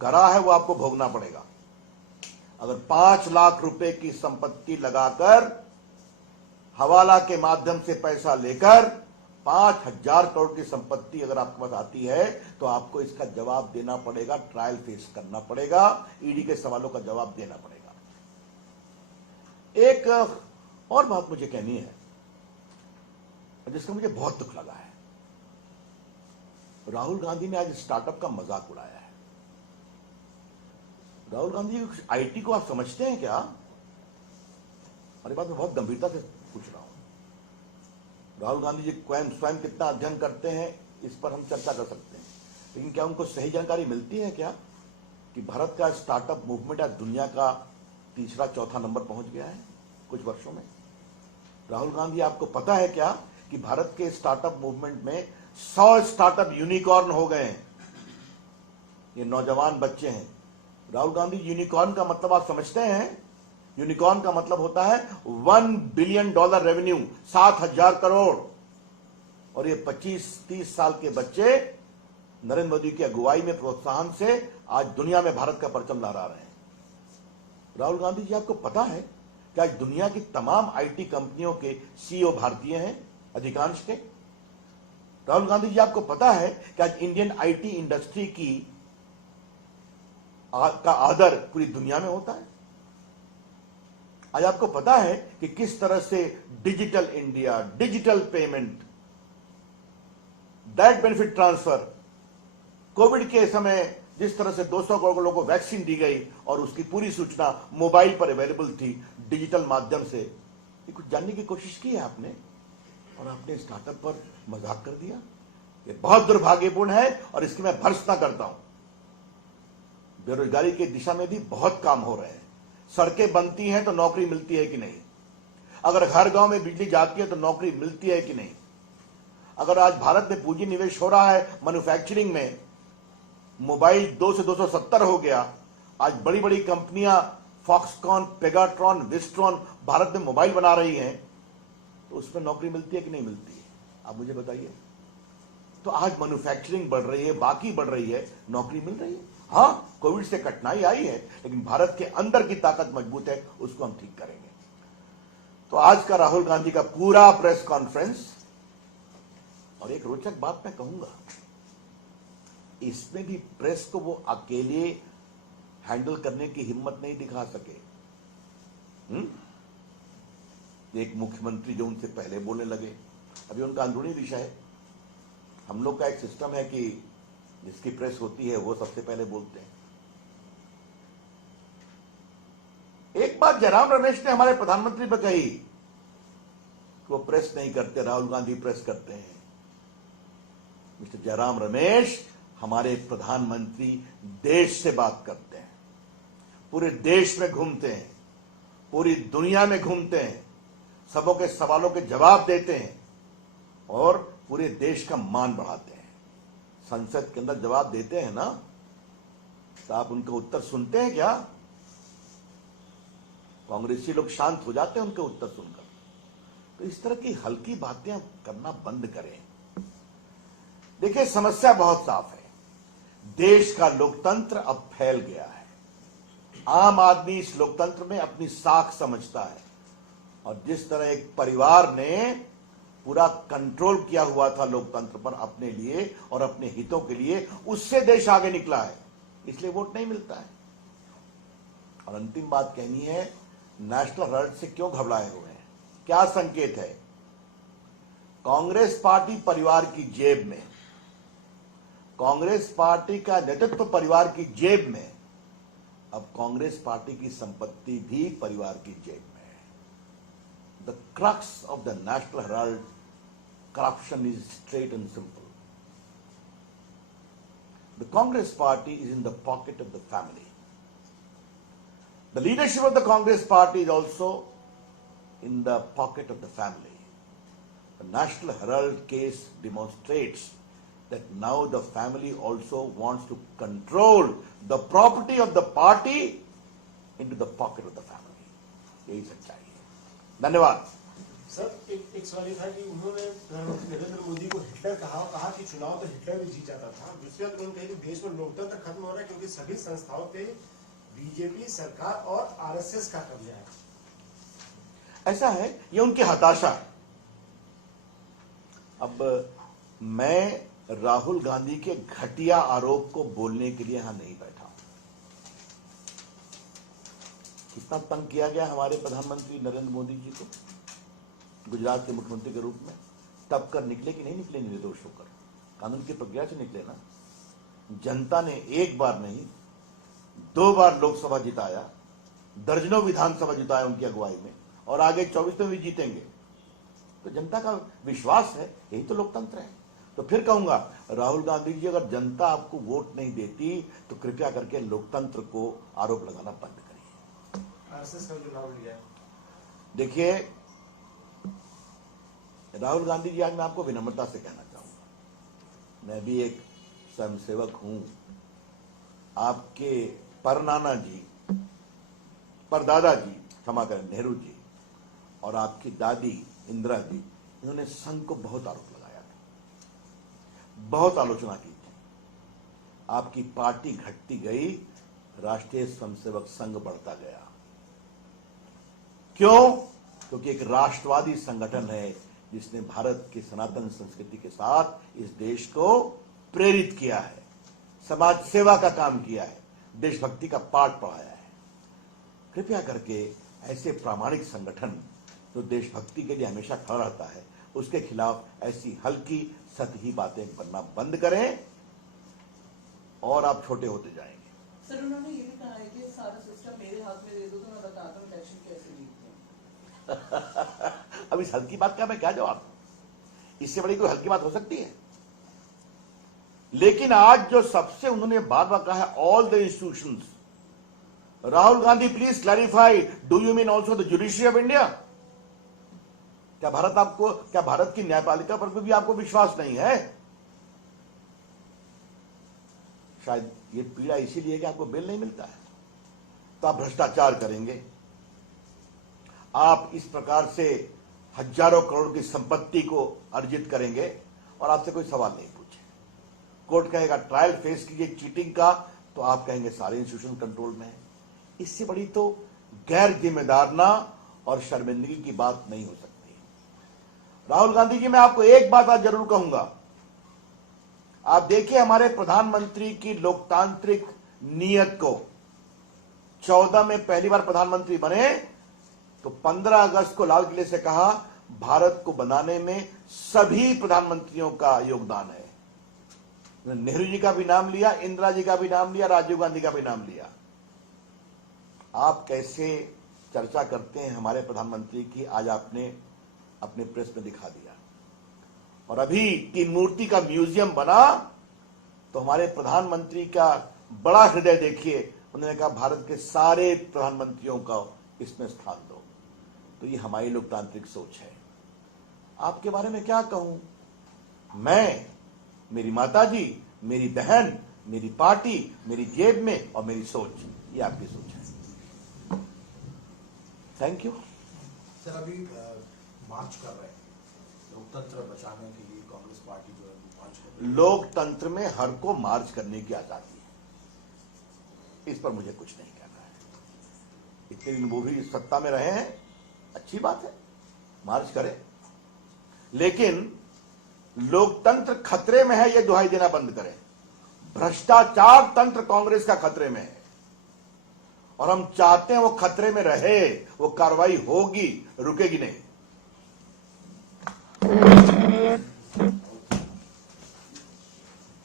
करा है वो आपको भोगना पड़ेगा। अगर 5 लाख रुपए की संपत्ति लगाकर हवाला के माध्यम से पैसा लेकर 5,000 करोड़ की संपत्ति अगर आपके पास आती है तो आपको इसका जवाब देना पड़ेगा, ट्रायल फेस करना पड़ेगा, ईडी के सवालों का जवाब देना पड़ेगा। एक और बात मुझे कहनी है जिसका मुझे बहुत दुख लगा है। राहुल गांधी ने आज स्टार्टअप का मजाक उड़ाया है। राहुल गांधी आईटी को आप समझते हैं क्या? हमारी बात में बहुत गंभीरता से पूछ रहा हूं। राहुल गांधी जी स्वयं कितना अध्ययन करते हैं इस पर हम चर्चा कर सकते हैं, लेकिन क्या उनको सही जानकारी मिलती है क्या कि भारत का स्टार्टअप मूवमेंट आज दुनिया का तीसरा चौथा नंबर पहुंच गया है कुछ वर्षों में? राहुल गांधी, आपको पता है क्या कि भारत के स्टार्टअप मूवमेंट में 100 स्टार्टअप यूनिकॉर्न हो गए हैं? ये नौजवान बच्चे हैं। राहुल गांधी, यूनिकॉर्न का मतलब आप समझते हैं? यूनिकॉर्न का मतलब होता है $1 बिलियन रेवेन्यू, 7,000 करोड़। और ये 25-30 साल के बच्चे नरेंद्र मोदी की अगुवाई में, प्रोत्साहन से आज दुनिया में भारत का परचम लहरा रहे हैं। राहुल गांधी जी, आपको पता है कि आज दुनिया की तमाम आईटी कंपनियों के सीईओ भारतीय हैं, अधिकांश के? राहुल गांधी जी, आपको पता है कि आज इंडियन आईटी इंडस्ट्री का आदर पूरी दुनिया में होता है? आज आपको पता है कि किस तरह से digital India, digital payment, that benefit transfer, Covid के समय जिस तरह से 200 करोड़ लोगों को वैक्सीन दी गई और उसकी पूरी सूचना मोबाइल पर अवेलेबल थी डिजिटल माध्यम से, ये कुछ जानने की कोशिश की है आपने? और आपने स्टार्टअप पर मजाक कर दिया। ये बहुत दुर्भाग्यपूर्ण है और इसकी मैं भर्त्सना करता हूं। बेरोजगारी की दिशा में भी बहुत काम हो रहे हैं। सड़कें बनती हैं तो नौकरी मिलती है कि नहीं? अगर हर गांव में बिजली जाती है तो नौकरी मिलती है कि नहीं? अगर आज भारत में पूंजी निवेश हो रहा है मैन्युफैक्चरिंग में, मोबाइल 2 से 270 हो गया, आज बड़ी बड़ी कंपनियां फॉक्सकॉन, पेगाट्रॉन, विस्ट्रॉन भारत में मोबाइल बना रही हैं, तो उसमें नौकरी मिलती है कि नहीं मिलती है? आप मुझे बताइए। तो आज मैन्युफैक्चरिंग बढ़ रही है, बाकी बढ़ रही है, नौकरी मिल रही है। हां, कोविड से कठिनाई आई है, लेकिन भारत के अंदर की ताकत मजबूत है, उसको हम ठीक करेंगे। तो आज का राहुल गांधी का पूरा प्रेस कॉन्फ्रेंस, और एक रोचक बात मैं कहूंगा, इसमें भी प्रेस को वो अकेले हैंडल करने की हिम्मत नहीं दिखा सके। एक मुख्यमंत्री जो उनसे पहले बोलने लगे, अभी उनका अंदरूनी विषय है। हम लोग का एक सिस्टम है कि जिसकी प्रेस होती है वो सबसे पहले बोलते हैं। एक बात जयराम रमेश ने हमारे प्रधानमंत्री पर कही कि वो प्रेस नहीं करते, राहुल गांधी प्रेस करते हैं। मिस्टर जयराम रमेश, हमारे प्रधानमंत्री देश से बात करते हैं, पूरे देश में घूमते हैं, पूरी दुनिया में घूमते हैं, सबों के सवालों के जवाब देते हैं और पूरे देश का मान बढ़ाते हैं। संसद के अंदर जवाब देते हैं ना, तो आप उनका उत्तर सुनते हैं क्या? कांग्रेसी लोग शांत हो जाते हैं उनके उत्तर सुनकर। तो इस तरह की हल्की बातें करना बंद करें। देखिए, समस्या बहुत साफ है। देश का लोकतंत्र अब फैल गया है। आम आदमी इस लोकतंत्र में अपनी साख समझता है, और जिस तरह एक परिवार ने पूरा कंट्रोल किया हुआ था लोकतंत्र पर अपने लिए और अपने हितों के लिए, उससे देश आगे निकला है, इसलिए वोट नहीं मिलता है। और अंतिम बात कहनी है, नेशनल हेराल्ड से क्यों घबराए हुए हैं? क्या संकेत है? कांग्रेस पार्टी परिवार की जेब में, कांग्रेस पार्टी का नेतृत्व परिवार की जेब में, अब कांग्रेस पार्टी की संपत्ति भी परिवार की जेब में है। The crux of the national Herald corruption is straight and simple. The Congress party is in the pocket of the family. The leadership of the Congress party is also in the pocket of the family. The National Herald case demonstrates that now the family also wants to control the property of the party into the pocket of the family. यही सच्चाई है। धन्यवाद। Sir एक सवाल ये था कि उन्होंने प्रधानमंत्री नरेंद्र मोदी को हिटलर कहा कि चुनाव तो हिटलर भी जीत जाता था। दूसरी बात उन्होंने कहा कि देश में लोकतंत्र खत्म हो रहा है क्योंकि सभी संस्थाओं पे बीजेपी सरकार और आरएसएस का कब्जा है। ऐसा है, ये उनकी हताशा है। अब मैं राहुल गांधी के घटिया आरोप को बोलने के लिए यहां नहीं बैठा हूं। कितना तंग किया गया हमारे प्रधानमंत्री नरेंद्र मोदी जी को गुजरात के मुख्यमंत्री के रूप में, तब कर निकले कि नहीं निकले निर्दोष होकर, कानून की प्रक्रिया से निकले ना। जनता ने एक बार नहीं 2 बार लोकसभा जिताया, दर्जनों विधानसभा जिताया उनकी अगुवाई में, और आगे 24 में भी जीतेंगे। तो जनता का विश्वास है, यही तो लोकतंत्र है। तो फिर कहूंगा, राहुल गांधी जी, अगर जनता आपको वोट नहीं देती तो कृपया करके लोकतंत्र को आरोप लगाना बंद करिए। आरएसएस का जो नाम लिया, देखिए राहुल गांधी जी, आज मैं आपको विनम्रता से कहना चाहूंगा, मैं भी एक स्वयंसेवक हूं। आपके परनाना जी, परदादा जी, क्षमा करें, नेहरू जी, और आपकी दादी इंदिरा जी, इन्होंने संघ को बहुत आरोप लगाया था, बहुत आलोचना की थी। आपकी पार्टी घटती गई, राष्ट्रीय स्वयंसेवक संघ बढ़ता गया। क्यों? क्योंकि एक राष्ट्रवादी संगठन है जिसने भारत की सनातन संस्कृति के साथ इस देश को प्रेरित किया है, समाज सेवा का काम किया है, देशभक्ति का पाठ पढ़ाया है। कृपया करके ऐसे प्रामाणिक संगठन जो देशभक्ति के लिए हमेशा खड़ा रहता है, उसके खिलाफ ऐसी हल्की सतही बातें करना बंद करें और आप छोटे होते जाएंगे। सर, उन्होंने ये भी कहा है कि सारा सिस्टम मेरे हाथ में दे दो तो मैं बताता हूँ इलेक्शन कैसे जीतते हैं। अब इस हल्की बात का मैं क्या जवाब दूं? इससे बड़ी कोई हल्की बात हो सकती है? लेकिन आज जो सबसे उन्होंने बार बार कहा है, all the institutions, Rahul Gandhi please clarify, do you mean also the judiciary of India? क्या भारत की न्यायपालिका पर भी आपको विश्वास नहीं है? शायद ये पीड़ा इसीलिए कि आपको बेल नहीं मिलता है, तो आप भ्रष्टाचार करेंगे, आप इस प्रकार से हजारों करोड़ की संपत्ति को अर्जित करेंगे और आपसे कोई सवाल नहीं पूछे। कोर्ट कहेगा ट्रायल फेस कीजिए चीटिंग का, तो आप कहेंगे सारे इंस्टीट्यूशन कंट्रोल में है। इससे बड़ी तो गैर जिम्मेदारना और शर्मिंदगी की बात नहीं हो सकती। राहुल गांधी जी, मैं आपको एक बात आज जरूर कहूंगा, आप देखिए हमारे प्रधानमंत्री की लोकतांत्रिक नीयत को। 14 में पहली बार प्रधानमंत्री बने तो 15 अगस्त को लाल किले से कहा, भारत को बनाने में सभी प्रधानमंत्रियों का योगदान है। नेहरू जी का भी नाम लिया, इंदिरा जी का भी नाम लिया, राजीव गांधी का भी नाम लिया। आप कैसे चर्चा करते हैं हमारे प्रधानमंत्री की, आज आपने अपने प्रेस में दिखा दिया। और अभी की मूर्ति का म्यूजियम बना तो हमारे प्रधानमंत्री का बड़ा हृदय देखिए, उन्होंने कहा भारत के सारे प्रधानमंत्रियों का इसमें स्थान दो। तो ये हमारी लोकतांत्रिक सोच है। आपके बारे में क्या कहूं मैं? मेरी माताजी, मेरी बहन, मेरी पार्टी, मेरी जेब में और मेरी सोच, ये आपकी सोच है। Thank you. सर, अभी मार्च कर रहे हैं लोकतंत्र बचाने के लिए, कांग्रेस पार्टी जो है मार्च कर रही है। लोकतंत्र में हर को मार्च करने की आजादी है, इस पर मुझे कुछ नहीं कहना है। इतने दिन वो भी सत्ता में रहे हैं, अच्छी बात है, मार्च करें, लेकिन लोकतंत्र खतरे में है, यह दुहाई देना बंद करें। भ्रष्टाचार तंत्र कांग्रेस का खतरे में है और हम चाहते हैं वो खतरे में रहे, वो कार्रवाई होगी, रुकेगी नहीं।